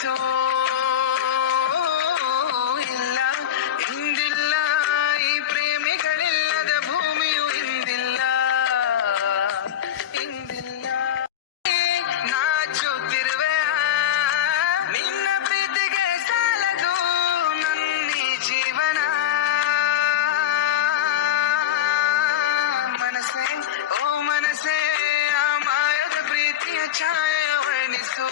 ವರ್ಣಿಸೋ ಇಲ್ಲ ಇಂದಿಲ್ಲ ಈ ಪ್ರೇಮಿಗಳಿಲ್ಲದ ಭೂಮಿಯು ಇಂದಿಲ್ಲ ಇಂದಿಲ್ಲ ನಾಚುತ್ತಿರುವೆ ನಿನ್ನ ಪ್ರೀತಿಗೆ ಸಾಲದು ನನ್ನಿ ಜೀವನ ಮನಸ್ಸೇ ಓ ಮನಸ್ಸೇ ಆ ಮಾಯದ ಪ್ರೀತಿಯ ಛಾಯೆಯ ವರ್ಣಿಸೋ